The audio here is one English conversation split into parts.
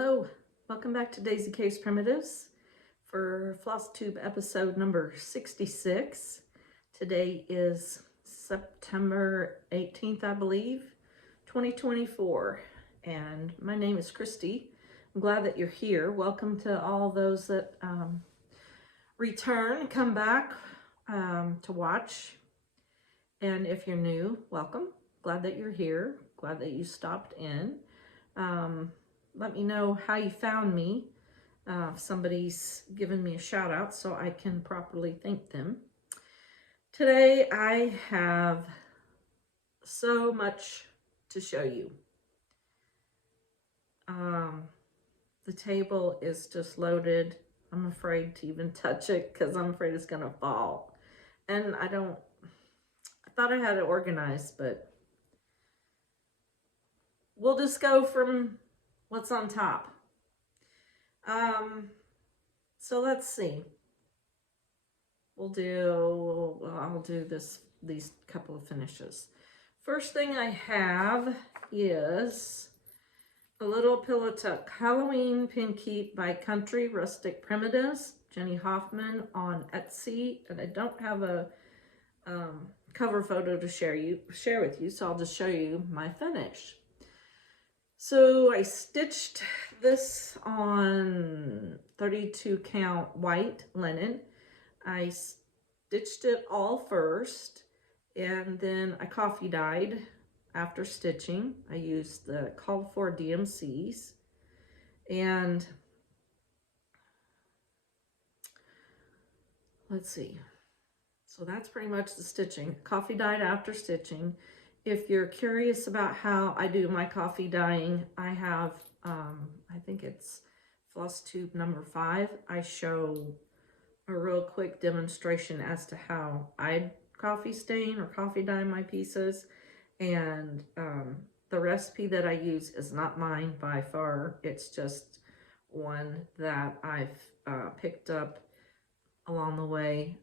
Hello, welcome back to Daisy Caves Primitives for FlossTube episode number 66. Today is September 18th, I believe, 2024, and my name is Christy. I'm glad that you're here. Welcome to all those that come back to watch. And if you're new, welcome. Glad that you're here. Glad that you stopped in. Let me know how you found me. If somebody's given me a shout out so I can properly thank them. Today I have so much to show you. The table is just loaded. I'm afraid to even touch it because I'm afraid it's gonna fall. And I thought I had it organized, but we'll just go from what's on top. So let's see. I'll do these couple of finishes. First thing I have is a little pillow tuck Halloween pin keep by Country Rustic Primitives, Jenny Hoffman on Etsy, and I don't have a cover photo to share with you, so I'll just show you my finish. So I stitched this on 32 count white linen. I stitched it all first, and then I coffee dyed after stitching. I used the called for DMCs, and let's see. So that's pretty much the stitching. Coffee dyed after stitching. If you're curious about how I do my coffee dyeing, I have, I think it's FlossTube number 5. I show a real quick demonstration as to how I coffee stain or coffee dye my pieces. And the recipe that I use is not mine by far. It's just one that I've picked up along the way,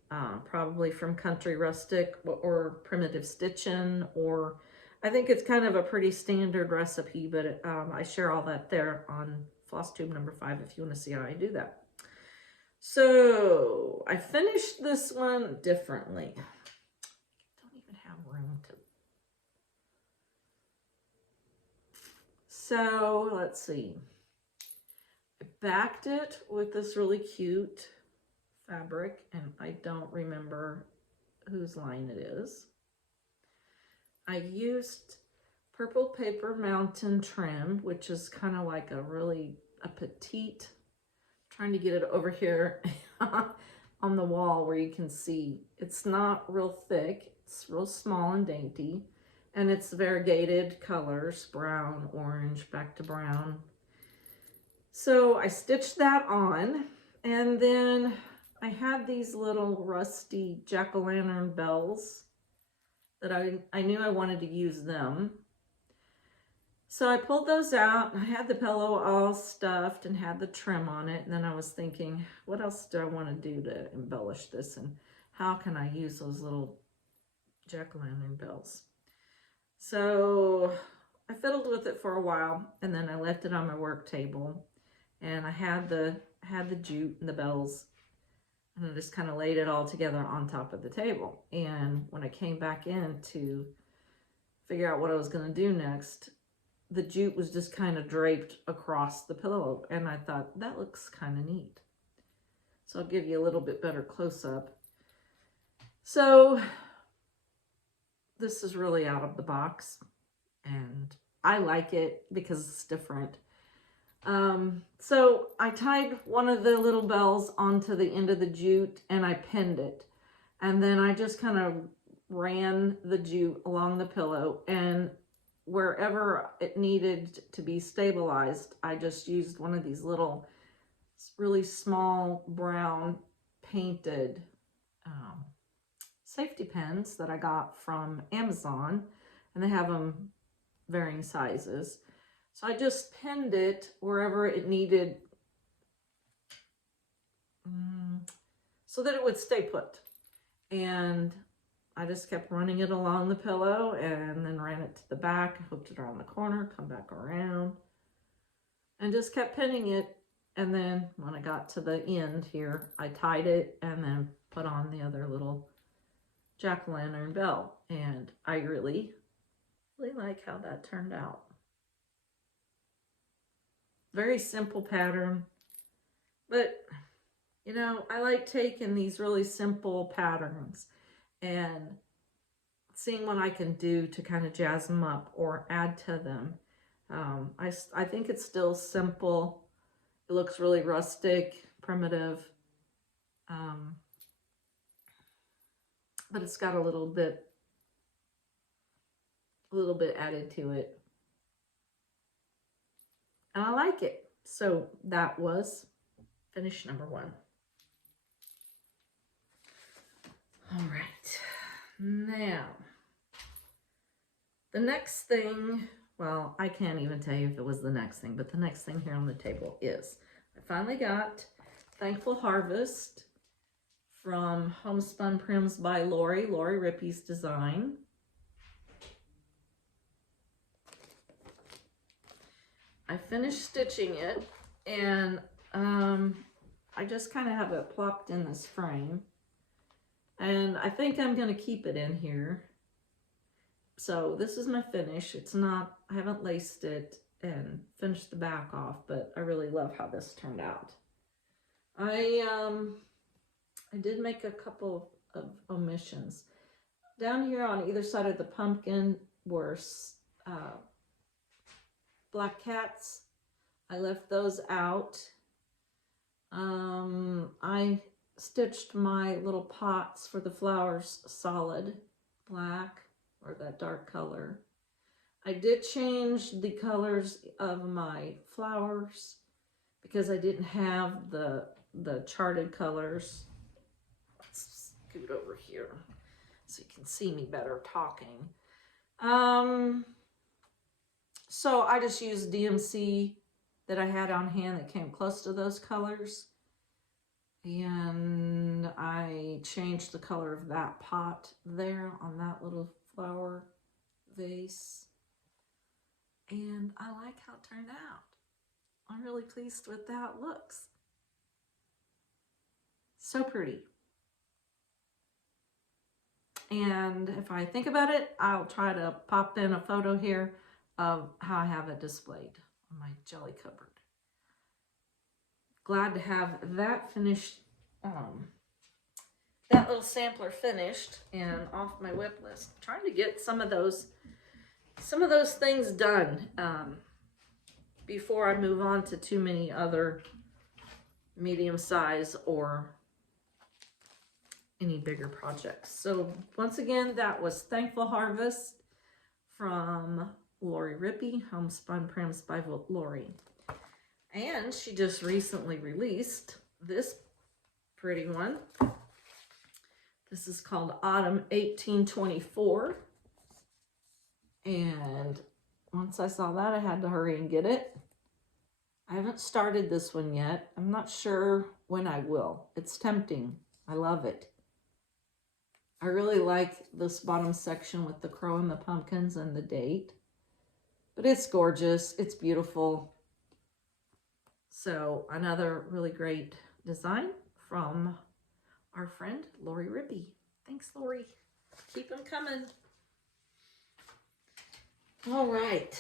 probably from Country Rustic or Primitive Stitchin', or I think it's kind of a pretty standard recipe, but I share all that there on FlossTube number 5 if you want to see how I do that. So I finished this one differently. I don't even have room to. So let's see. I backed it with this really cute fabric, and I don't remember whose line it is. I used Purple Paper Mountain trim, which is kind of like a petite, trying to get it over here on the wall where you can see. It's not real thick, it's real small and dainty, and it's variegated colors, brown, orange, back to brown. So I stitched that on, and then I had these little rusty jack-o'-lantern bells that I knew I wanted to use them. So I pulled those out, and I had the pillow all stuffed and had the trim on it. And then I was thinking, what else do I want to do to embellish this? And how can I use those little jack-o'-lantern bells? So I fiddled with it for a while, and then I left it on my work table. And I had the jute and the bells, and I just kind of laid it all together on top of the table. And when I came back in to figure out what I was going to do next, the jute was just kind of draped across the pillow. And I thought, that looks kind of neat. So I'll give you a little bit better close-up. So this is really out of the box, and I like it because it's different. So I tied one of the little bells onto the end of the jute, and I pinned it. And then I just kind of ran the jute along the pillow, and wherever it needed to be stabilized, I just used one of these little, really small brown painted safety pins that I got from Amazon, and they have them varying sizes. So I just pinned it wherever it needed so that it would stay put. And I just kept running it along the pillow, and then ran it to the back, hooked it around the corner, come back around. and just kept pinning it. And then when I got to the end here, I tied it and then put on the other little jack-o'-lantern bell. And I really like how that turned out. Very simple pattern, but you know, I like taking these really simple patterns and seeing what I can do to kind of jazz them up or add to them. I think it's still simple. It looks really rustic, primitive, but it's got a little bit added to it. And I like it. So that was finish number 1. All right. Now, the next thing, well, I can't even tell you if it was the next thing, but the next thing here on the table is I finally got Thankful Harvest from Homespun Prims by Lori Rippey's design. I finished stitching it, and I just kind of have it plopped in this frame, and I think I'm going to keep it in here. So this is my finish. It's not, I haven't laced it and finished the back off, but I really love how this turned out. I did make a couple of omissions. Down here on either side of the pumpkin were black cats. I left those out. I stitched my little pots for the flowers solid black, or that dark color. I did change the colors of my flowers because I didn't have the charted colors. Let's scoot over here so you can see me better talking. So I just used DMC that I had on hand that came close to those colors. And I changed the color of that pot there on that little flower vase. And I like how it turned out. I'm really pleased with how it looks. So pretty. And if I think about it, I'll try to pop in a photo here of how I have it displayed on my jelly cupboard. Glad to have that finished, that little sampler finished and off my whip list. I'm trying to get some of those things done before I move on to too many other medium size or any bigger projects. So once again, that was Thankful Harvest from Lori Rippey, Homespun Prims by Lori. And she just recently released this pretty one. This is called Autumn 1824. And once I saw that, I had to hurry and get it. I haven't started this one yet. I'm not sure when I will. It's tempting. I love it. I really like this bottom section with the crow and the pumpkins and the date. But it's gorgeous. It's beautiful. So another really great design from our friend Lori Rippey. Thanks, Lori. Keep them coming. All right.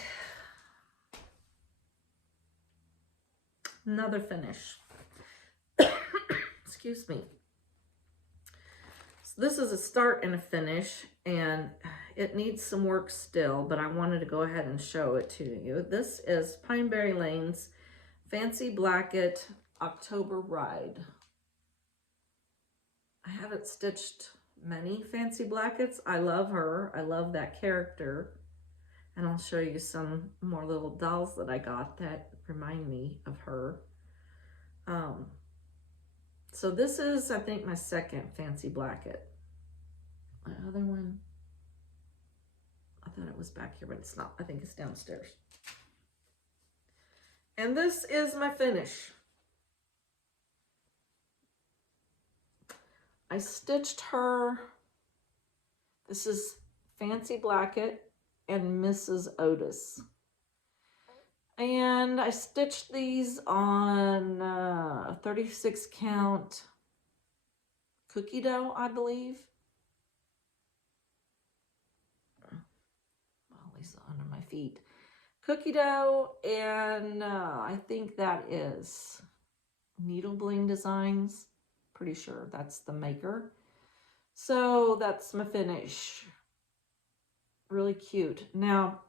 Another finish. Excuse me. So this is a start and a finish, and it needs some work still, but I wanted to go ahead and show it to you. This is Pineberry Lane's Fancy Blacket October Ride. I haven't stitched many Fancy Blackets. I love her. I love that character. And I'll show you some more little dolls that I got that remind me of her. So this is, I think, my second Fancy Blacket. My other one, I thought it was back here, but it's not. I think it's downstairs. And this is my finish. I stitched her. This is Fancy Blacket and Mrs. Otis. And I stitched these on 36 count cookie dough, I believe. Well, at least under my feet. Cookie dough, and I think that is Needle Bling Designs. Pretty sure that's the maker. So that's my finish. Really cute. Now,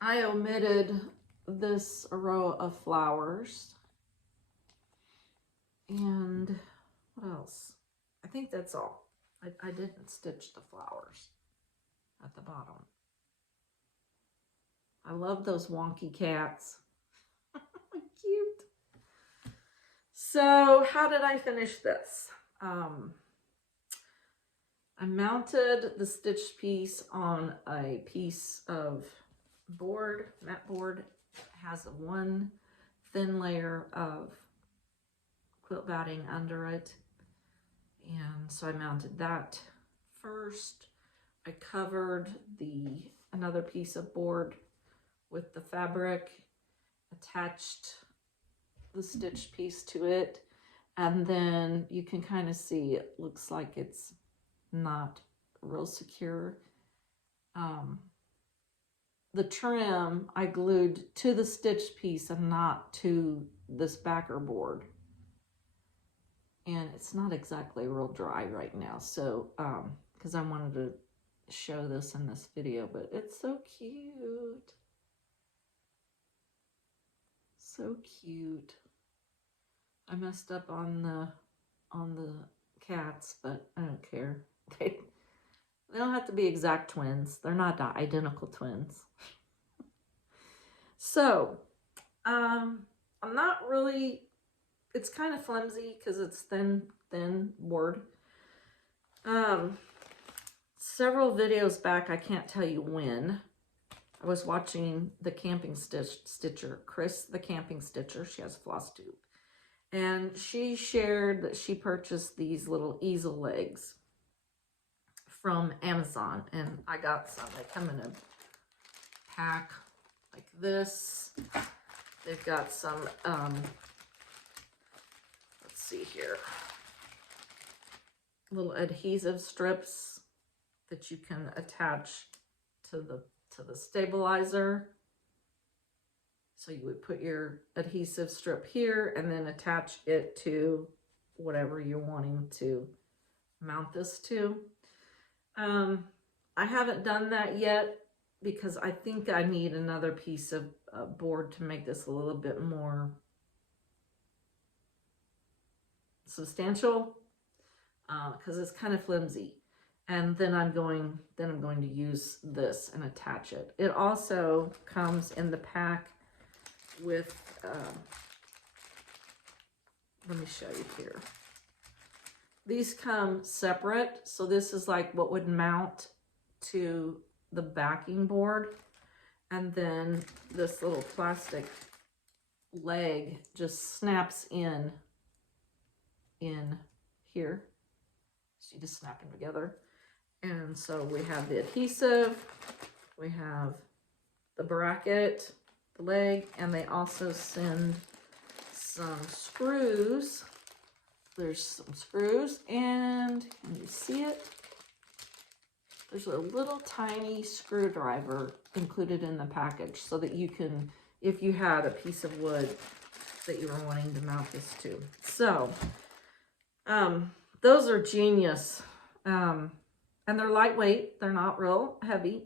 I omitted this row of flowers. And what else? I think that's all. I didn't stitch the flowers at the bottom. I love those wonky cats. Cute. So how did I finish this? I mounted the stitched piece on a piece of board, mat board. It has one thin layer of quilt batting under it. And so I mounted that first. I covered another piece of board with the fabric, attached the stitched piece to it, and then you can kind of see it looks like it's not real secure. The trim I glued to the stitched piece and not to this backer board. And it's not exactly real dry right now, so because I wanted to show this in this video, but it's so cute. So cute. I messed up on the cats, but I don't care. They don't have to be exact twins. They're not identical twins. So, I'm not really, it's kind of flimsy because it's thin board. Several videos back, I can't tell you when, I was watching the camping stitcher, Chris the camping stitcher. She has FlossTube. And she shared that she purchased these little easel legs from Amazon. And I got some. They come in a pack like this. They've got some, let's see here, little adhesive strips that you can attach to the stabilizer. So you would put your adhesive strip here and then attach it to whatever you're wanting to mount this to. I haven't done that yet because I think I need another piece of board to make this a little bit more substantial, because it's kind of flimsy. And then I'm going to use this and attach it. It also comes in the pack with, let me show you here. These come separate. So this is like what would mount to the backing board. And then this little plastic leg just snaps in here. So you just snap them together. And so we have the adhesive, we have the bracket, the leg, and they also send some screws. There's some screws, and can you see it? There's a little tiny screwdriver included in the package so that you can, if you had a piece of wood that you were wanting to mount this to. So, those are genius. And they're lightweight. They're not real heavy.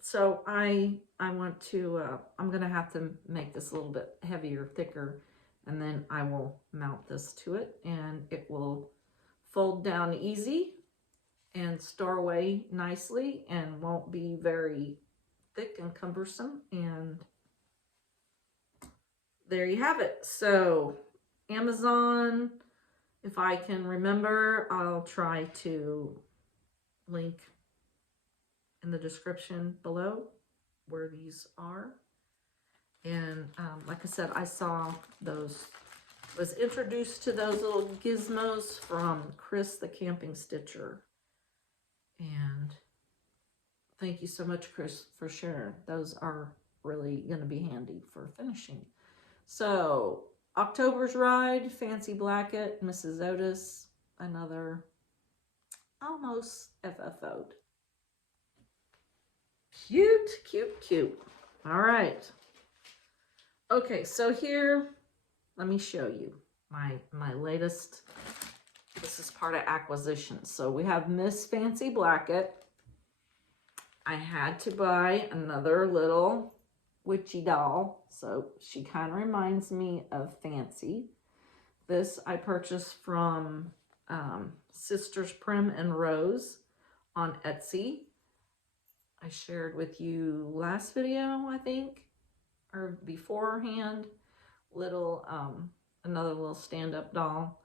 So I want to, I'm going to have to make this a little bit heavier, thicker, and then I will mount this to it, and it will fold down easy and store away nicely and won't be very thick and cumbersome. And there you have it. So Amazon, if I can remember, I'll try to link in the description below where these are. And like I said, I saw those, was introduced to those little gizmos from Chris the Camping Stitcher. And Thank you so much, Chris, for sharing. Those are really going to be handy for finishing. So, October's Ride, Fancy Blacket, Mrs. Otis, another almost FFO'd. Cute, cute, cute. All right. Okay, so here, let me show you my latest. This is part of acquisition. So we have Miss Fancy Blacket. I had to buy another little witchy doll. So she kind of reminds me of Fancy. This I purchased from Sisters Prim and Rose on Etsy. I shared with you last video, I think, or beforehand, little another little stand-up doll.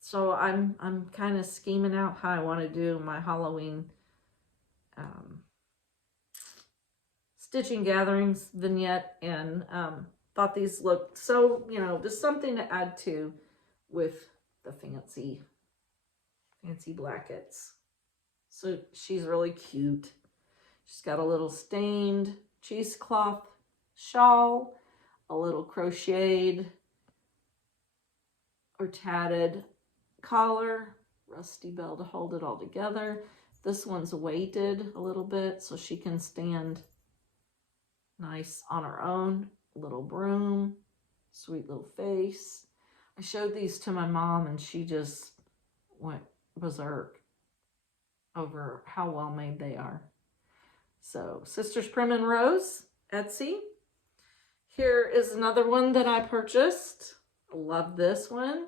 So I'm kind of scheming out how I want to do my Halloween Stitching Gatherings vignette, and thought these looked so, you know, just something to add to with the fancy blackets. So she's really cute. She's got a little stained cheesecloth shawl, a little crocheted or tatted collar, rusty bell to hold it all together. This one's weighted a little bit so she can stand nice on her own. Little broom, sweet little face. I showed these to my mom and she just went berserk over how well made they are. So, Sisters Prim and Rose, Etsy. Here is another one that I purchased. I love this one.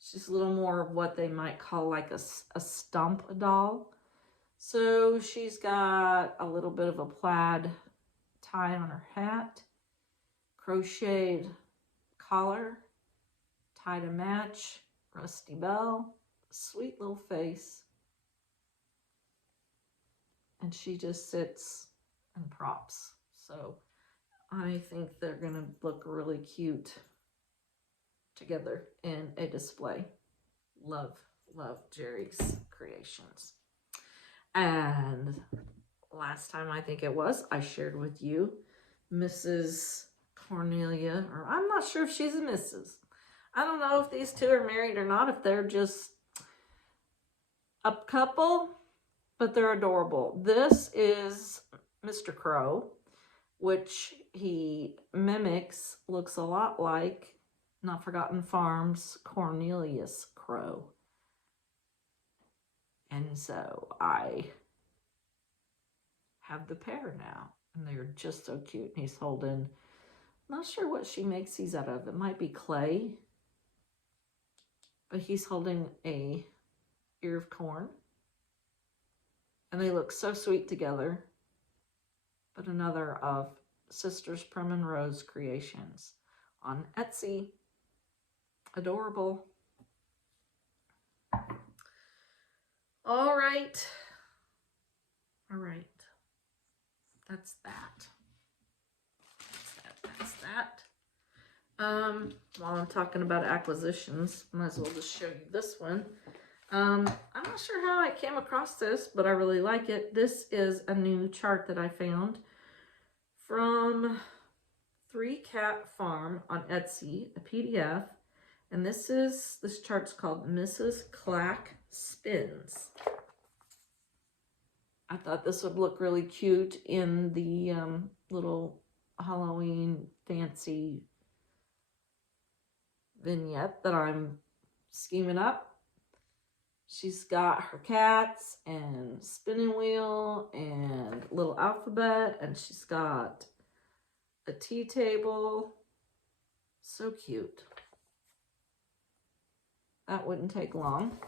She's a little more of what they might call like a stump doll. So she's got a little bit of a plaid tie on her hat, crocheted collar, tie to match, rusty bell, sweet little face. And she just sits and props. So I think they're gonna look really cute together in a display. Love Jerry's creations. And last time I think it was, I shared with you Mrs. Cornelia, or I'm not sure if she's a Mrs. I don't know if these two are married or not, if they're just a couple, but they're adorable. This is Mr. Crow, which he mimics, looks a lot like Not Forgotten Farms Cornelius Crow. And so I have the pair now, and they're just so cute. And he's holding, not sure what she makes these out of. It might be clay, but he's holding a ear of corn. And they look so sweet together. But another of Sisters Prim and Rose creations on Etsy. Adorable. All right. That's that. That's that. While I'm talking about acquisitions, might as well just show you this one. I'm not sure how I came across this, but I really like it. This is a new chart that I found from 3 Cat Farm on Etsy, a PDF. And this chart's called Mrs. Clack Spins. I thought this would look really cute in the little Halloween fancy vignette that I'm scheming up. She's got her cats and spinning wheel and little alphabet, and she's got a tea table. So cute. That wouldn't take long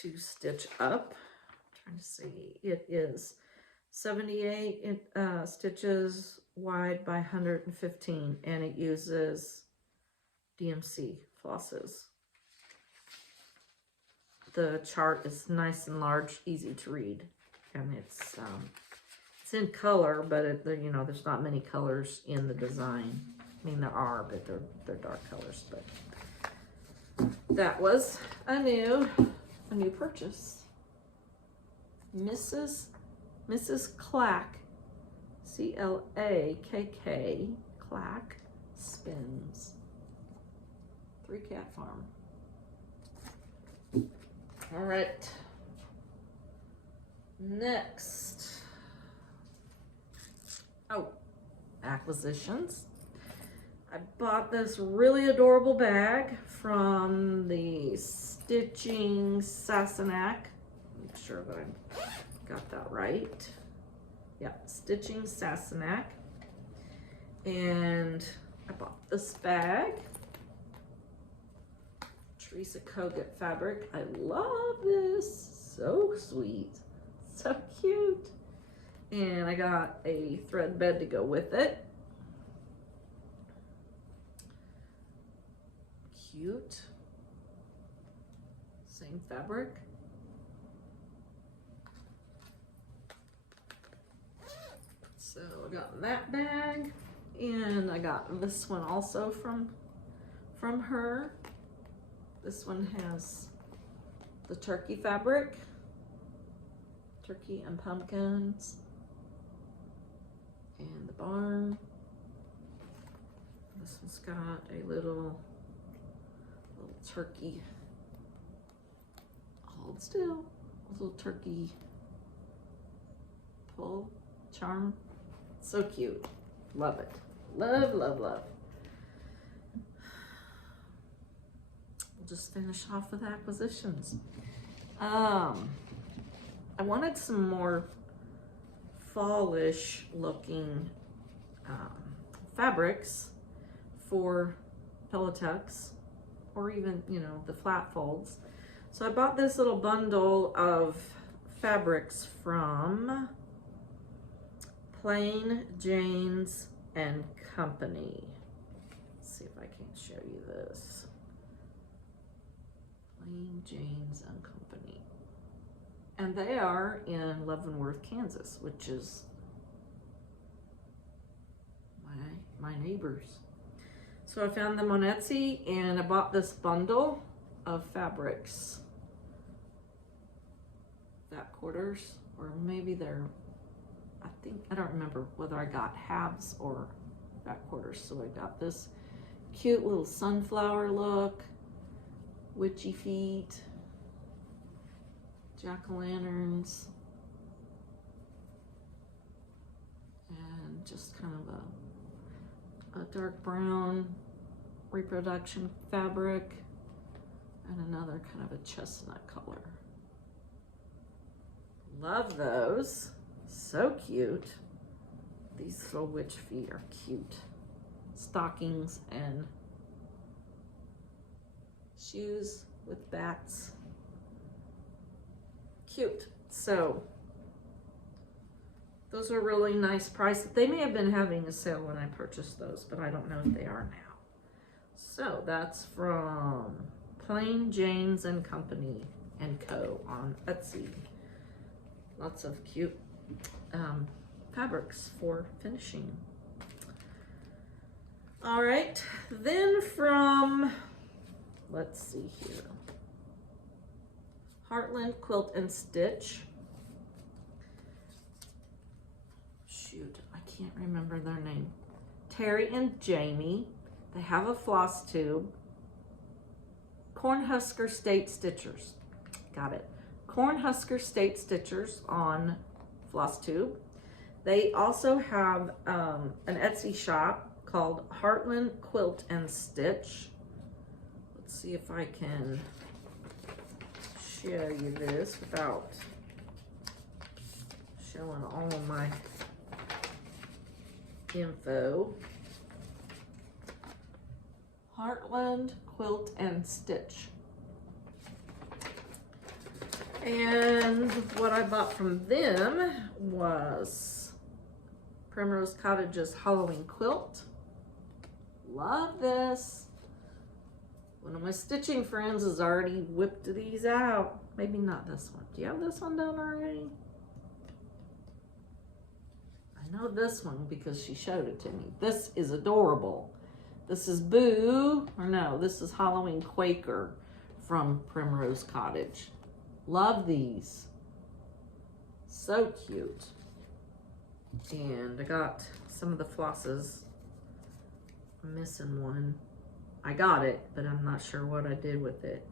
to stitch up. I'm trying to see. It is 78 stitches wide by 115, and it uses DMC flosses. The chart is nice and large, easy to read, and it's in color, but there's not many colors in the design. I mean, there are, but they're dark colors. But that was a new purchase. Mrs. Clack, C-L-A-K-K, Clack Spins. 3 Cat Farm. All right. Next. Oh, acquisitions. I bought this really adorable bag from the Stitching Sassenach. Make sure that I got that right. Yeah, Stitching Sassenach. And I bought this bag. Teresa Kogut fabric. I love this. So sweet. So cute. And I got a thread bed to go with it. Cute. Same fabric. So I got that bag, and I got this one also from her. This one has the turkey fabric, turkey and pumpkins, and the barn. This one's got a little turkey. Hold still. A little turkey pull charm. So cute. Love it. Love, love, love. We'll just finish off with acquisitions. I wanted some more fallish looking fabrics for pillow tucks, or even, you know, the flat folds. So I bought this little bundle of fabrics from Plain Janes and Company. Let's see if I can show you this. Plain Janes and Company. And they are in Leavenworth, Kansas, which is my neighbors. So I found them on Etsy, and I bought this bundle of fabrics. Fat quarters, or maybe they're, I don't remember whether I got halves or fat quarters. So I got this cute little sunflower look, witchy feet, jack-o'-lanterns, and just kind of a dark brown reproduction fabric, and another kind of a chestnut color. Love those. So cute. These little witch feet are cute. Stockings and shoes with bats. Cute. So those are really nice price. They may have been having a sale when I purchased those, but I don't know if they are now. So that's from Plain Janes and Company and Co. on Etsy. Lots of cute fabrics for finishing. All right, then from, let's see here, Heartland Quilt and Stitch. Shoot, I can't remember their name. Terry and Jamie. They have a FlossTube. Cornhusker State Stitchers. Got it. Cornhusker State Stitchers on FlossTube. They also have an Etsy shop called Heartland Quilt and Stitch. Let's see if I can show you this without showing all of my info. Heartland Quilt and Stitch. And what I bought from them was Primrose Cottage's Halloween quilt. Love this. One of my stitching friends has already whipped these out. Maybe not this one. Do you have this one done already? I know this one because she showed it to me. This is adorable. This is Boo, or no, this is Halloween Quaker from Primrose Cottage. Love these. So cute. And I got some of the flosses. I'm missing one. I got it, but I'm not sure what I did with it.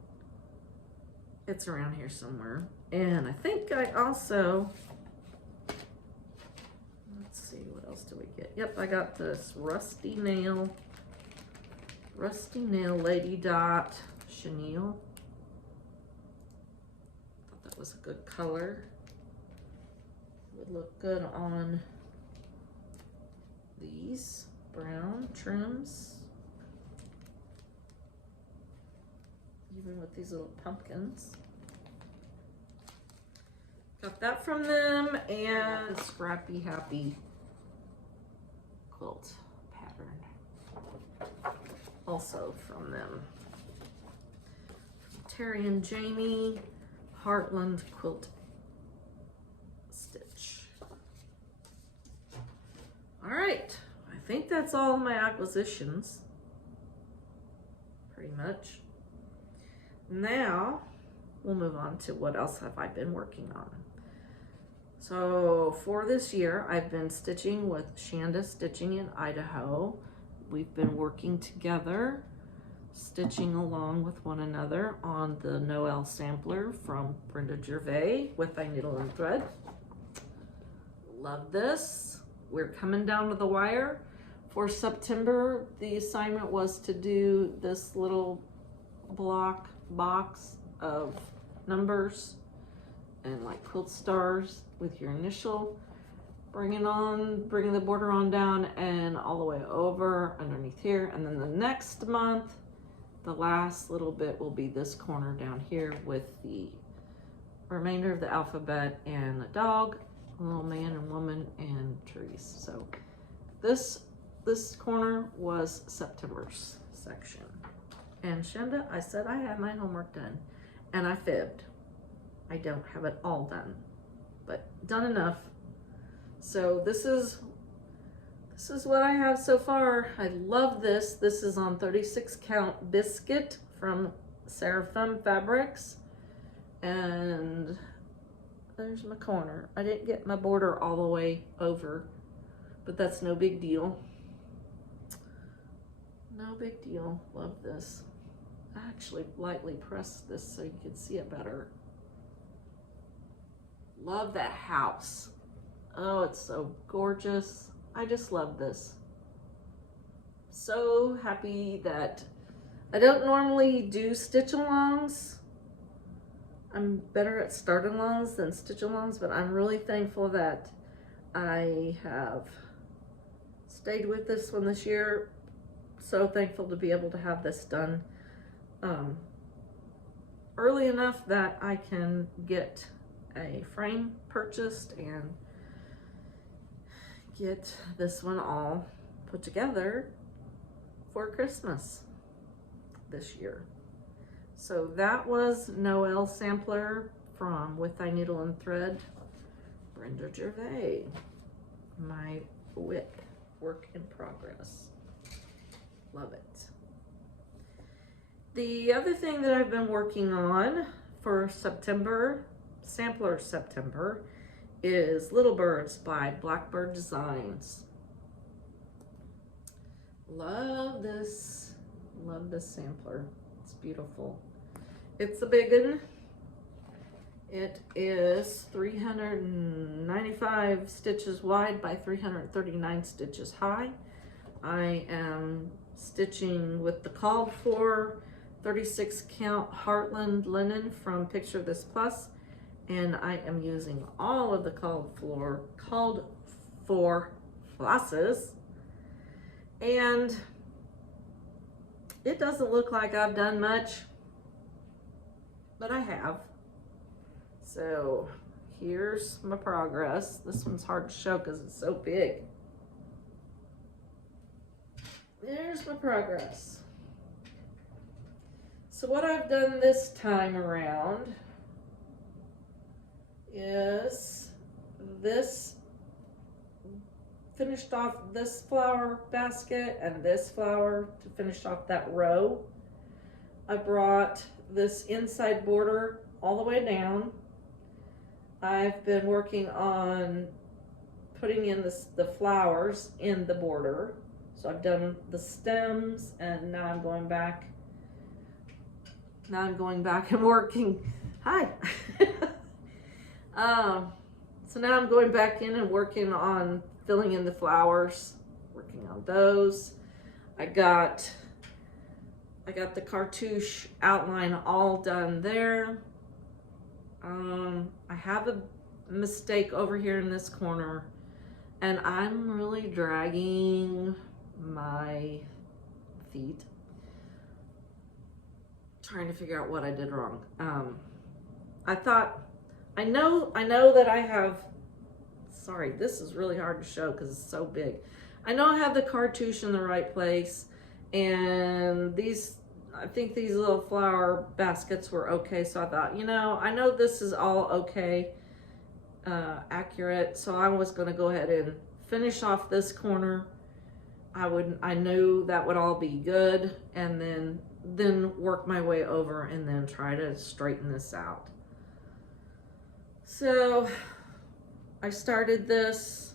It's around here somewhere. And I think I also, let's see, what else do we get? Yep, I got this Rusty Nail Lady Dot Chenille. Thought that was a good color. Would look good on these brown trims. Even with these little pumpkins. Got that from them, and Scrappy Happy quilt pattern. Also from them. From Terry and Jamie, Heartland Quilt Stitch. All right, I think that's all of my acquisitions. Pretty much. Now, we'll move on to what else have I been working on. So for this year, I've been stitching with Shanda Stitching in Idaho. We've been working together, stitching along with one another on the Noel sampler from Brenda Gervais with I Needle and Thread. Love this. We're coming down to the wire. For September, the assignment was to do this little block box of numbers and like quilt stars with your initial, bringing the border on down and all the way over underneath here. And then the next month, the last little bit will be this corner down here with the remainder of the alphabet and the dog, a little man and woman and trees. So this corner was September's section. And Shanda, I said I had my homework done, and I fibbed. I don't have it all done, but done enough. So this is what I have so far. I love this. This is on 36 count biscuit from Seraphim Fabrics. And there's my corner. I didn't get my border all the way over, but that's no big deal. No big deal. Love this. I actually lightly pressed this so you could see it better. Love that house. Oh, it's so gorgeous. I just love this. So happy that I don't normally do stitch alongs. I'm better at start alongs than stitch alongs, but I'm really thankful that I have stayed with this one this year. So thankful to be able to have this done early enough that I can get a frame purchased and get this one all put together for Christmas this year. So that was Noel sampler from With Thy Needle and Thread, Brenda Gervais, my WIP, work in progress. Love it. The other thing that I've been working on for September, sampler September, is Little Birds by Blackbird Designs. Love this sampler. It's beautiful. It's a big one. It is 395 stitches wide by 339 stitches high. I am stitching with the called for 36 count Heartland linen from Picture This Plus, and I am using all of the called for flosses, and it doesn't look like I've done much, but I have. So here's my progress. This one's hard to show because it's so big. There's my progress. So what I've done this time around is this, finished off this flower basket and this flower to finish off that row. I brought this inside border all the way down. I've been working on putting in the flowers in the border. So I've done the stems, and now I'm going back. Now I'm going back and working. Hi. So now I'm going back in and working on filling in the flowers, working on those. I got the cartouche outline all done there. I have a mistake over here in this corner, and I'm really dragging my feet trying to figure out what I did wrong. I know that I have, sorry, this is really hard to show because it's so big. I know I have the cartouche in the right place, and I think these little flower baskets were okay. So I thought, you know, I know this is all okay, accurate. So I was going to go ahead and finish off this corner. I knew that would all be good, and then work my way over and then try to straighten this out. So I started this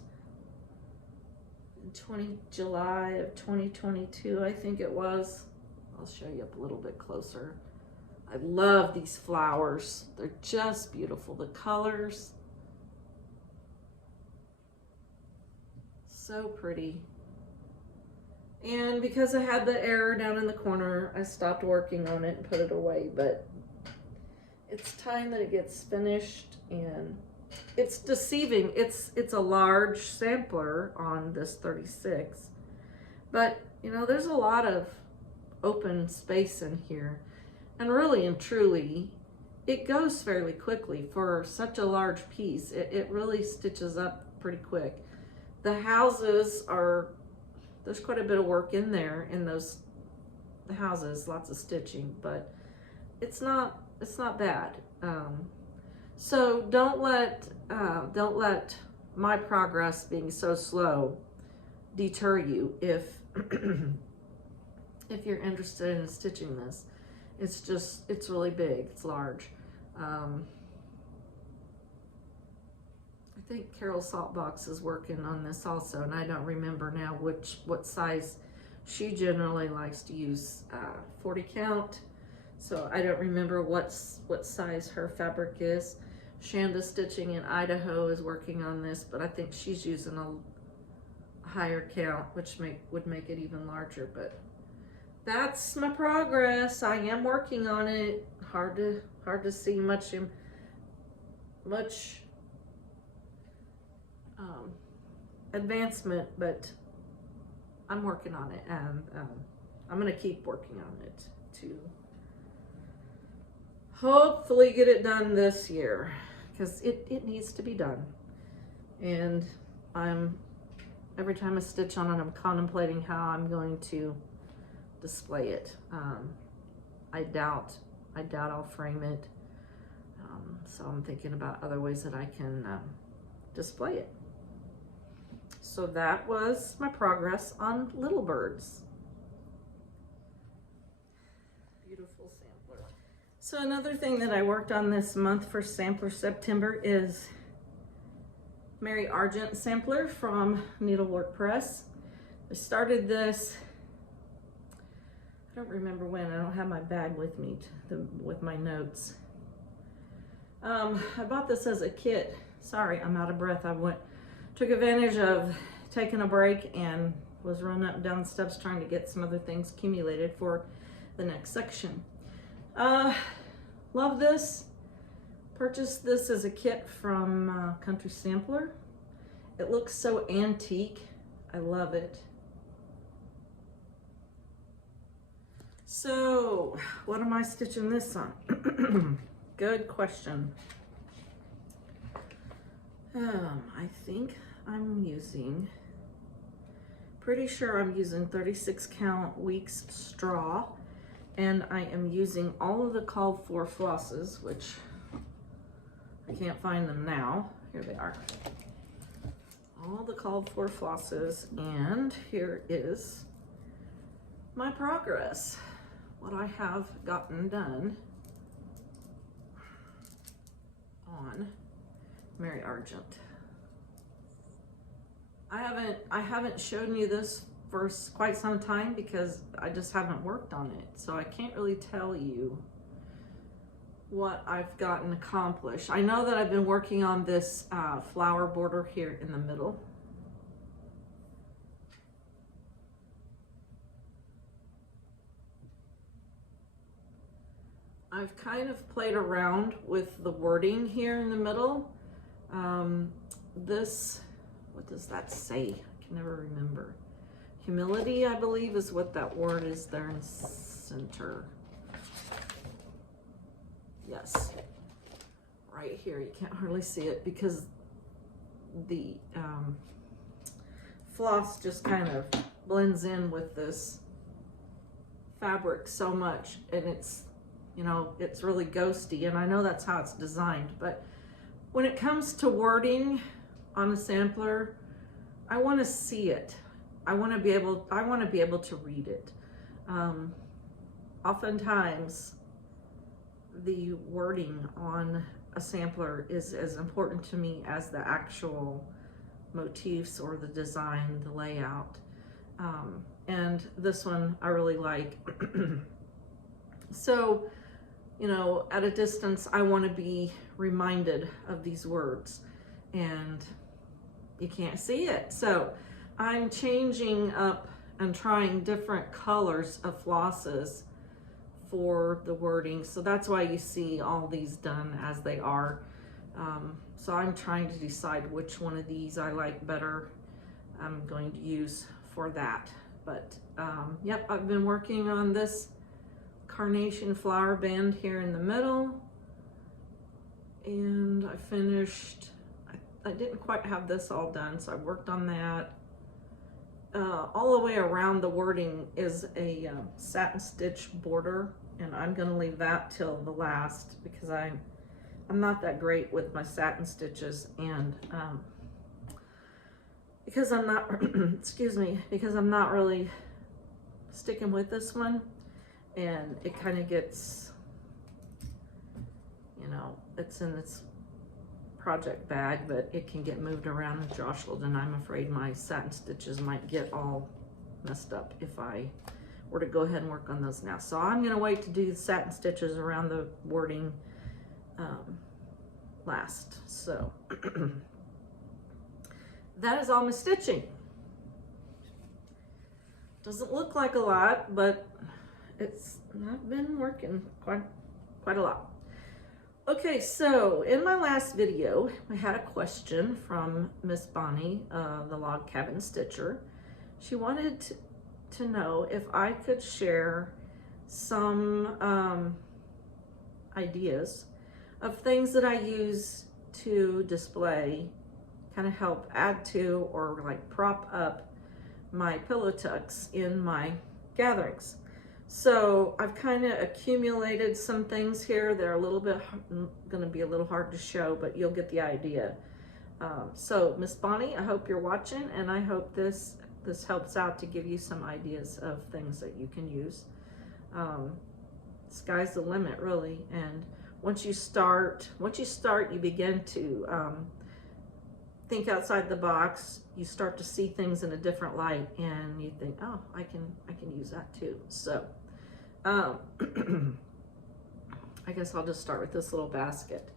in July of 2022, I think it was. I'll show you up a little bit closer. I love these flowers. They're just beautiful. The colors, so pretty. And because I had the error down in the corner, I stopped working on it and put it away. But it's time that it gets finished, and it's deceiving. It's a large sampler on this 36, but you know, there's a lot of open space in here, and really and truly it goes fairly quickly for such a large piece. It really stitches up pretty quick. The houses are, there's quite a bit of work in there in the houses, lots of stitching, but it's not bad. So don't let my progress being so slow deter you if if you're interested in stitching this. It's really big, it's large. I think Carol Saltbox is working on this also, and I don't remember now what size she generally likes to use. 40 count, so I don't remember what size her fabric is. Shanda Stitching in Idaho is working on this, but I think she's using a higher count, which would make it even larger. But that's my progress. I am working on it. Hard to see much advancement, but I'm working on it, and I'm gonna keep working on it to hopefully get it done this year, because it needs to be done. And every time I stitch on it, I'm contemplating how I'm going to display it. I doubt I'll frame it, so I'm thinking about other ways that I can display it. So that was my progress on Little Birds. Beautiful sampler. So another thing that I worked on this month for Sampler September is Mary Argent sampler from Needlework Press. I started this, I don't remember when, I don't have my bag with me with my notes. I bought this as a kit. Sorry, I'm out of breath. Took advantage of taking a break and was running up and down the steps trying to get some other things accumulated for the next section. Love this. Purchased this as a kit from Country Sampler. It looks so antique. I love it. So, what am I stitching this on? Good question. I think I'm using, pretty sure I'm using 36 count weeks straw, and I am using all of the called for flosses, which I can't find them now. Here they are. All the called for flosses, and here is my progress. What I have gotten done on Mary Argent. I haven't shown you this for quite some time because I just haven't worked on it. So I can't really tell you what I've gotten accomplished. I know that I've been working on this flower border here in the middle. I've kind of played around with the wording here in the middle. What does that say? I can never remember. Humility, I believe, is what that word is there in center. Yes, right here. You can't hardly see it because the floss just kind of blends in with this fabric so much, and it's, you know, it's really ghosty, and I know that's how it's designed, but when it comes to wording on a sampler, I want to see it. I want to be able to read it. Oftentimes the wording on a sampler is as important to me as the actual motifs or the design, the layout. And this one I really like. So, you know, at a distance, I want to be reminded of these words, and you can't see it. So I'm changing up and trying different colors of flosses for the wording. So that's why you see all these done as they are. So I'm trying to decide which one of these I like better. I'm going to use for that. But yep, I've been working on this carnation flower band here in the middle, and I finished. I didn't quite have this all done, so I worked on that. All the way around the wording is a satin stitch border, and I'm going to leave that till the last because I'm not that great with my satin stitches, and because I'm not excuse me, because I'm not really sticking with this one, and it kind of gets, you know, it's in its project bag, but it can get moved around and jostled, and I'm afraid my satin stitches might get all messed up if I were to go ahead and work on those now. So I'm going to wait to do the satin stitches around the wording last. So that is all my stitching. Doesn't look like a lot, but I've been working quite a lot. Okay, so in my last video, I had a question from Miss Bonnie, the Log Cabin Stitcher. She wanted to know if I could share some ideas of things that I use to display, kind of help add to or like prop up my pillow tucks in my gatherings. So I've kind of accumulated some things here. They're a little bit going to be a little hard to show, but you'll get the idea. So Miss Bonnie, I hope you're watching, and I hope this helps out to give you some ideas of things that you can use. Sky's the limit, really. And once you start, you begin to think outside the box. You start to see things in a different light, and you think, oh, I can use that too. So I guess I'll just start with this little basket.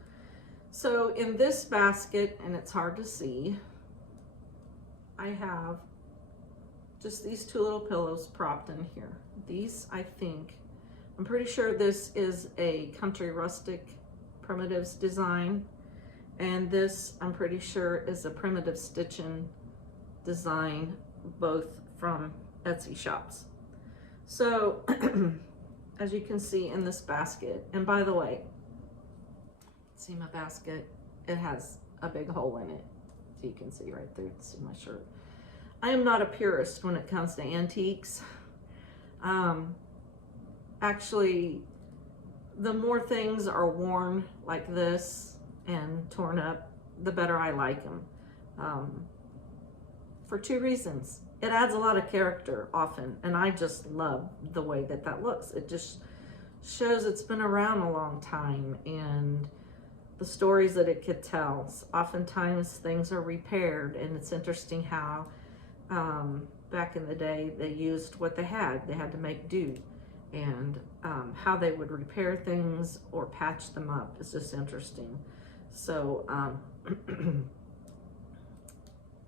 So in this basket, and it's hard to see, I have just these two little pillows propped in here. These, I'm pretty sure this is a Country Rustic Primitives design, and this, I'm pretty sure, is a Primitive Stitching design, both from Etsy shops. So as you can see in this basket, and by the way, see my basket, it has a big hole in it, so you can see right there, see my shirt. I am not a purist when it comes to antiques. Actually, the more things are worn like this and torn up, the better I like them. For two reasons. It adds a lot of character often, and I just love the way that looks. It just shows it's been around a long time, and the stories that it could tell. Oftentimes things are repaired, and it's interesting how back in the day they used what they had to make do, and how they would repair things or patch them up. It's just interesting. So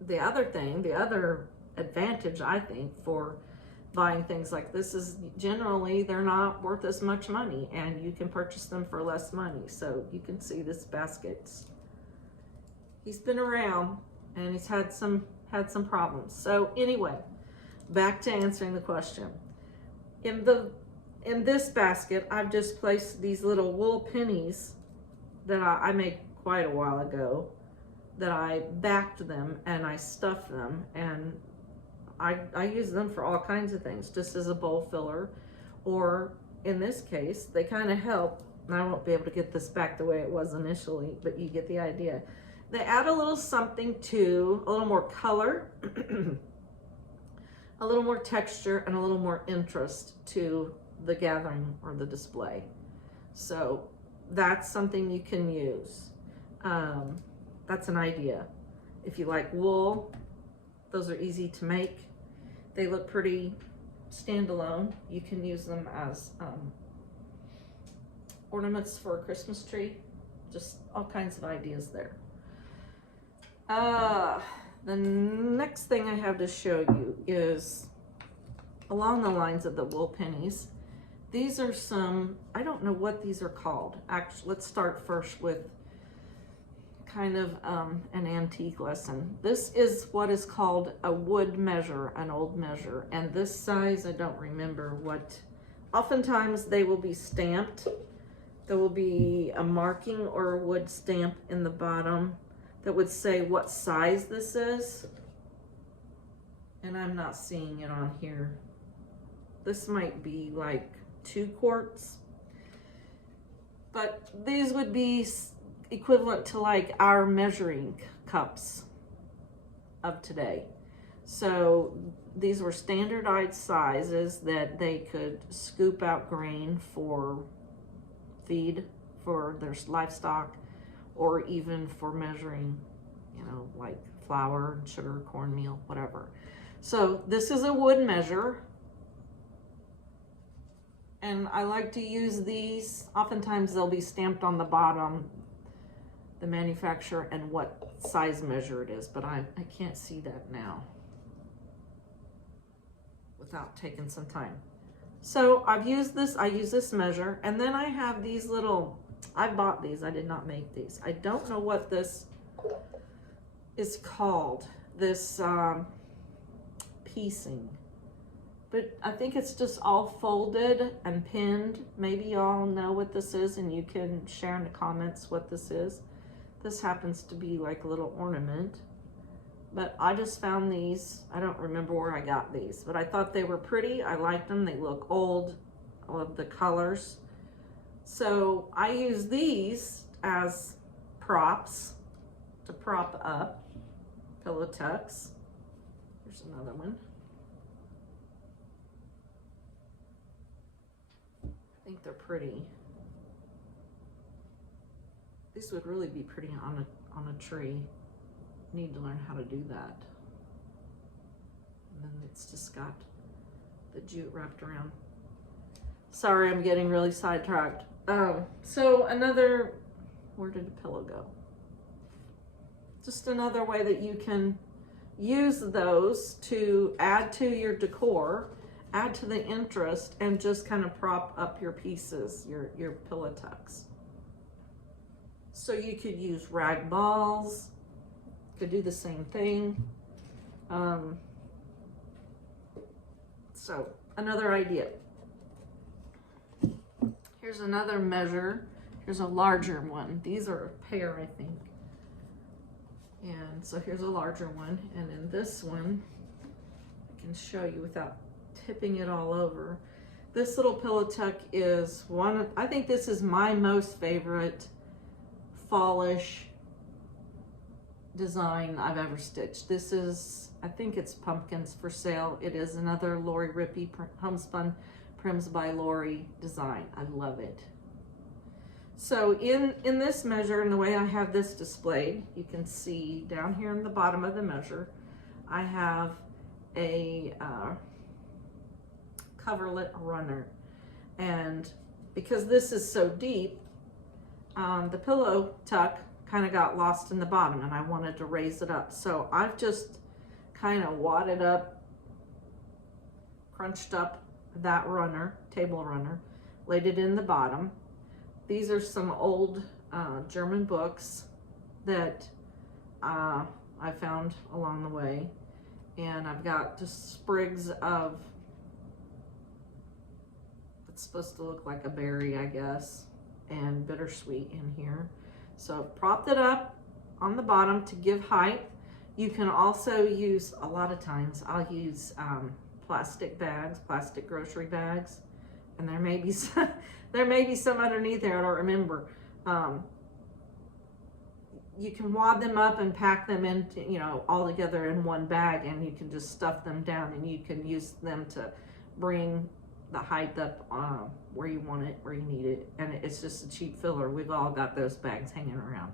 the other advantage I think for buying things like this is generally they're not worth as much money, and you can purchase them for less money. So you can see this basket's, he's been around and he's had some problems. So anyway, back to answering the question. In this basket, I've just placed these little wool pennies that I made quite a while ago, that I backed them and I stuffed them, and I use them for all kinds of things, just as a bowl filler, or in this case, they kind of help. And I won't be able to get this back the way it was initially, but you get the idea. They add a little something to, a little more color, a little more texture, and a little more interest to the gathering or the display. So that's something you can use. That's an idea. If you like wool, those are easy to make. They look pretty standalone. You can use them as ornaments for a Christmas tree. Just all kinds of ideas there. The next thing I have to show you is along the lines of the wool pennies. These are some, I don't know what these are called. Actually, let's start first with kind of an antique lesson. This is what is called a wood measure, an old measure. And this size, I don't remember what, oftentimes they will be stamped. There will be a marking or a wood stamp in the bottom that would say what size this is. And I'm not seeing it on here. This might be like 2 quarts. But these would be equivalent to like our measuring cups of today. So these were standardized sizes that they could scoop out grain for feed for their livestock, or even for measuring, you know, like flour, sugar, cornmeal, whatever. So this is a wood measure, and I like to use these. Oftentimes they'll be stamped on the bottom, the manufacturer and what size measure it is, but I can't see that now without taking some time. So I've used this, I use this measure, and then I have these little, I bought these, I did not make these. I don't know what this is called, this piecing, but I think it's just all folded and pinned. Maybe y'all know what this is, and you can share in the comments what this is. This happens to be like a little ornament, but I just found these. I don't remember where I got these, but I thought they were pretty. I liked them. They look old. I love the colors. So I use these as props to prop up pillow tucks. Here's another one. I think they're pretty. These would really be pretty on a tree. Need to learn how to do that. And then it's just got the jute wrapped around. Sorry, I'm getting really sidetracked. So another, where did the pillow go? Just another way that you can use those to add to your decor, add to the interest, and just kind of prop up your pieces, your pillow tucks. So you could use rag balls, could do the same thing. So another idea. Here's another measure. Here's a larger one. These are a pair, I think. And so here's a larger one. And in this one, I can show you without tipping it all over. This little pillow tuck is one, I think this is my most favorite fallish design I've ever stitched. This is, I think it's Pumpkins for Sale. It is another Lori Rippey homespun Prims by Lori design. I love it. So in this measure, and the way I have this displayed, you can see down here in the bottom of the measure, I have a coverlet runner. And because this is so deep, the pillow tuck kind of got lost in the bottom, and I wanted to raise it up. So I've just kind of wadded up, crunched up that runner, table runner, laid it in the bottom. These are some old German books that I found along the way. And I've got just sprigs of, it's supposed to look like a berry, I guess, and bittersweet in here. So I've propped it up on the bottom to give height. You can also use, a lot of times, I'll use plastic bags, plastic grocery bags. And there may be some, there may be some underneath there, I don't remember. You can wad them up and pack them into, you know, all together in one bag, and you can just stuff them down, and you can use them to bring the height up where you want it, where you need it. And it's just a cheap filler. We've all got those bags hanging around.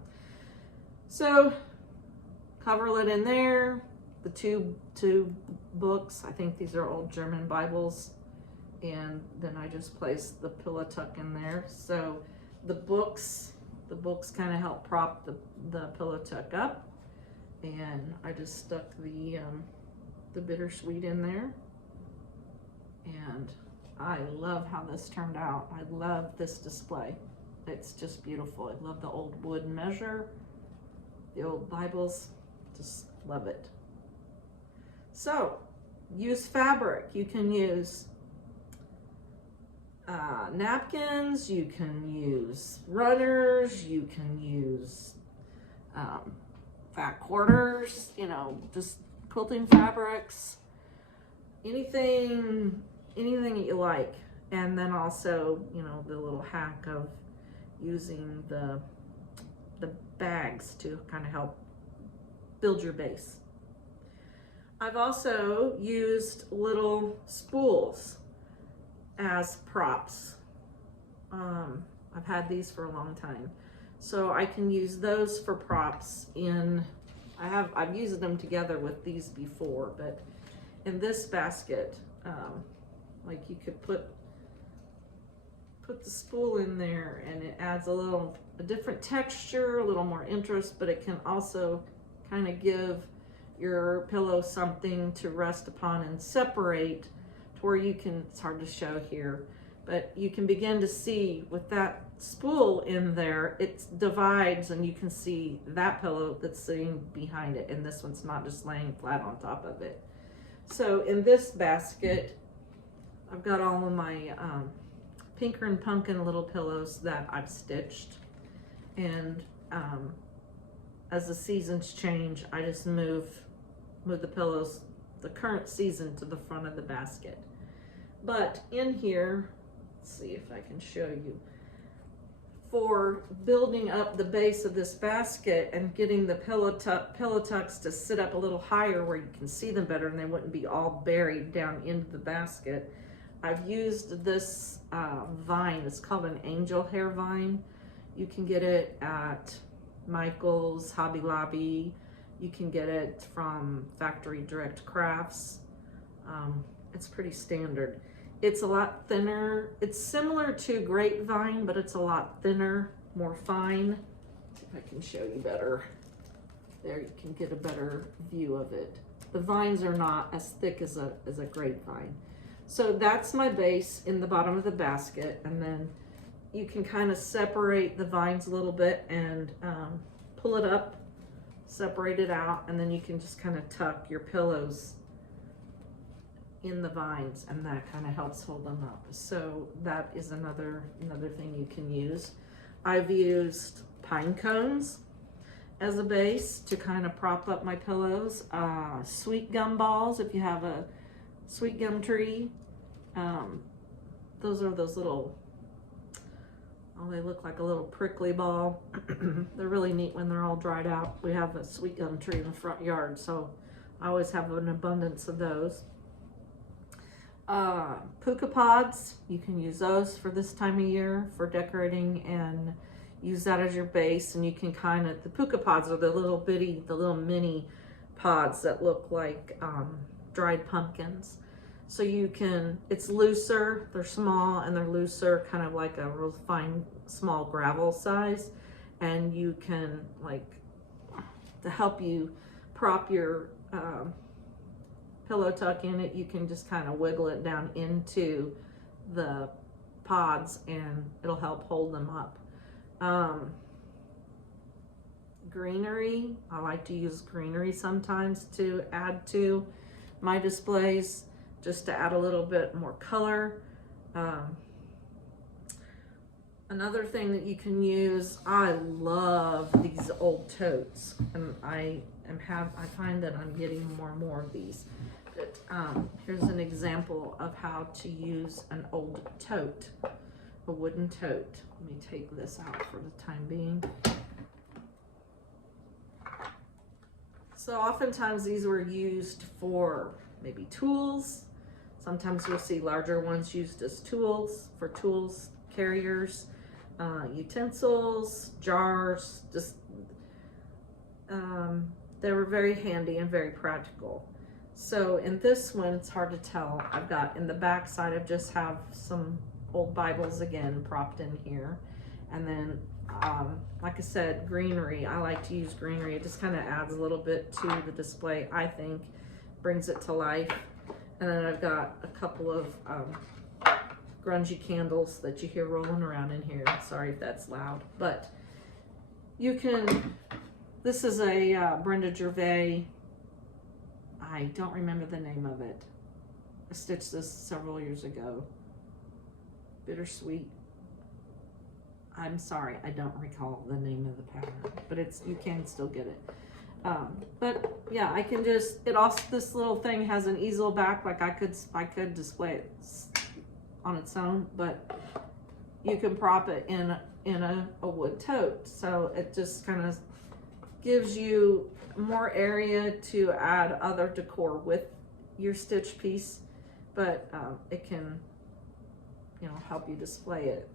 So coverlet in there, the two books. I think these are old German Bibles. And then I just place the pillow tuck in there. So the books kind of help prop the pillow tuck up. And I just stuck the bittersweet in there. And I love how this turned out. I love this display. It's just beautiful. I love the old wood measure, the old Bibles, just love it. So use fabric. You can use napkins, you can use runners, you can use fat quarters, you know, just quilting fabrics, anything that you like. And then also, you know, the little hack of using the bags to kind of help build your base. I've also used little spools as props. I've had these for a long time, so I can use those for props in, I've used them together with these before, but in this basket, like you could put the spool in there, and it adds a different texture, a little more interest, but it can also kind of give your pillow something to rest upon and separate to where you can, it's hard to show here, but you can begin to see with that spool in there, it divides, and you can see that pillow that's sitting behind it, and this one's not just laying flat on top of it. So in this basket, I've got all of my Pinker and Pumpkin little pillows that I've stitched, and as the seasons change, I just move the pillows, the current season, to the front of the basket. But in here, let's see if I can show you, for building up the base of this basket and getting the pillow tucks to sit up a little higher where you can see them better and they wouldn't be all buried down into the basket, I've used this vine. It's called an angel hair vine. You can get it at Michael's, Hobby Lobby. You can get it from Factory Direct Crafts. It's pretty standard. It's a lot thinner. It's similar to grapevine, but it's a lot thinner, more fine. Let's see if I can show you better. There, you can get a better view of it. The vines are not as thick as a grapevine. So that's my base in the bottom of the basket, and then you can kind of separate the vines a little bit and pull it up, separate it out, and then you can just kind of tuck your pillows in the vines, and that kind of helps hold them up. So that is another thing you can use. I've used pine cones as a base to kind of prop up my pillows. Sweet gum balls, if you have a sweet gum tree. Those are those little, oh, they look like a little prickly ball. They're really neat when they're all dried out. We have a sweet gum tree in the front yard, so I always have an abundance of those. Puka pods, you can use those for this time of year for decorating and use that as your base, and you can kind of, the puka pods are the little bitty, the little mini pods that look like dried pumpkins. So you can, it's looser, they're small and they're looser, kind of like a real fine, small gravel size. And you can, like, to help you prop your pillow tuck in it, you can just kind of wiggle it down into the pods and it'll help hold them up. Greenery, I like to use greenery sometimes to add to my displays, just to add a little bit more color. Another thing that you can use, I love these old totes, and I find that I'm getting more and more of these. But here's an example of how to use an old tote, a wooden tote. Let me take this out for the time being. So oftentimes these were used for maybe tools. Sometimes we'll see larger ones used as tools, for tools, carriers, utensils, jars, just, they were very handy and very practical. So in this one, it's hard to tell. I've got, in the back side, I just have some old Bibles again propped in here. And then, like I said, greenery. I like to use greenery. It just kind of adds a little bit to the display, I think, brings it to life. And then I've got a couple of grungy candles that you hear rolling around in here. Sorry if that's loud, but you can, this is a Brenda Gervais, I don't remember the name of it. I stitched this several years ago. Bittersweet. I'm sorry, I don't recall the name of the pattern, but it's, you can still get it. But yeah, I can just, it also, this little thing has an easel back, like I could display it on its own, but you can prop it in a wood tote. So it just kind of gives you more area to add other decor with your stitch piece, but it can, you know, help you display it.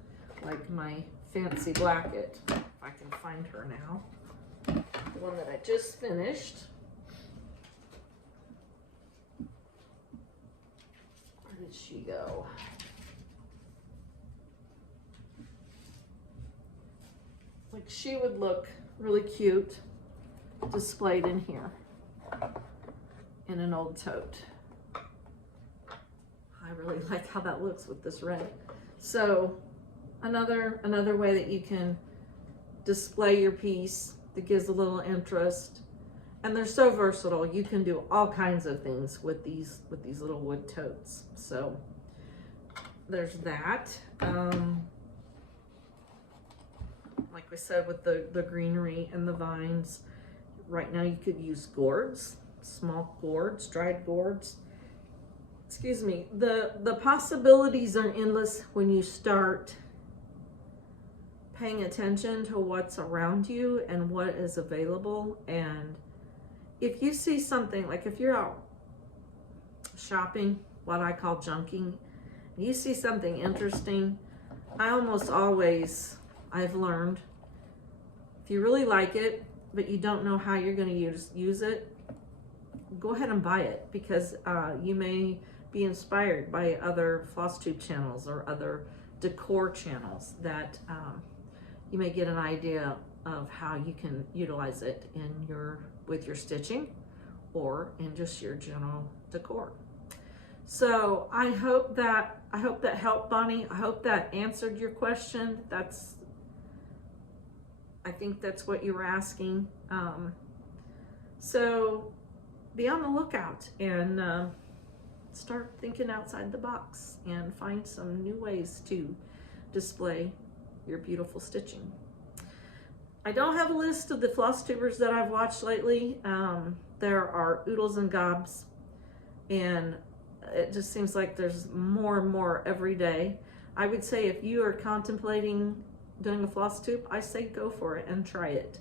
Like my fancy blanket, if I can find her now, the one that I just finished. Where did she go? Like, she would look really cute displayed in here in an old tote. I really like how that looks with this red. So another way that you can display your piece that gives a little interest. And they're so versatile. You can do all kinds of things with these little wood totes. So there's that. Like we said, with the greenery and the vines, right now you could use gourds, small gourds, dried gourds. Excuse me. The possibilities are endless when you start paying attention to what's around you and what is available. And if you see something, like if you're out shopping, what I call junking, you see something interesting, I almost always, I've learned, if you really like it, but you don't know how you're going to use it, go ahead and buy it, because you may be inspired by other FlossTube channels or other decor channels that you may get an idea of how you can utilize it in with your stitching or in just your general decor. So I hope that helped, Bonnie. I hope that answered your question. I think that's what you were asking. So be on the lookout and start thinking outside the box and find some new ways to display your beautiful stitching. I don't have a list of the FlossTubers that I've watched lately. There are oodles and gobs, and it just seems like there's more and more every day. I would say if you are contemplating doing a FlossTube, I say go for it and try it.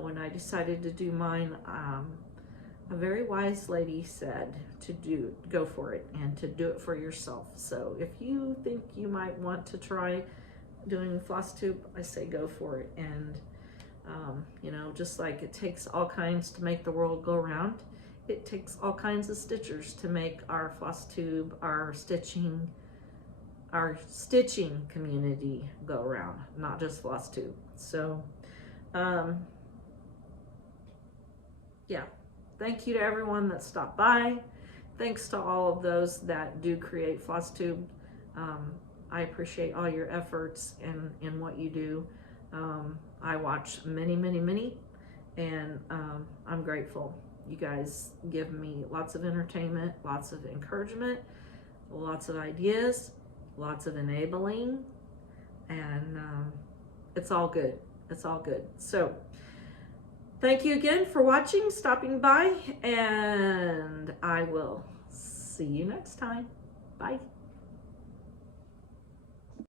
When I decided to do mine, a very wise lady said to go for it and to do it for yourself. So if you think you might want to try doing FlossTube, I say go for it. And you know, just like it takes all kinds to make the world go round, it takes all kinds of stitchers to make our FlossTube, our stitching community go around, not just FlossTube. So yeah, thank you to everyone that stopped by. Thanks to all of those that do create FlossTube. I appreciate all your efforts in what you do. I watch many, and I'm grateful. You guys give me lots of entertainment, lots of encouragement, lots of ideas, lots of enabling, and it's all good. It's all good. So thank you again for watching, stopping by, and I will see you next time. Bye.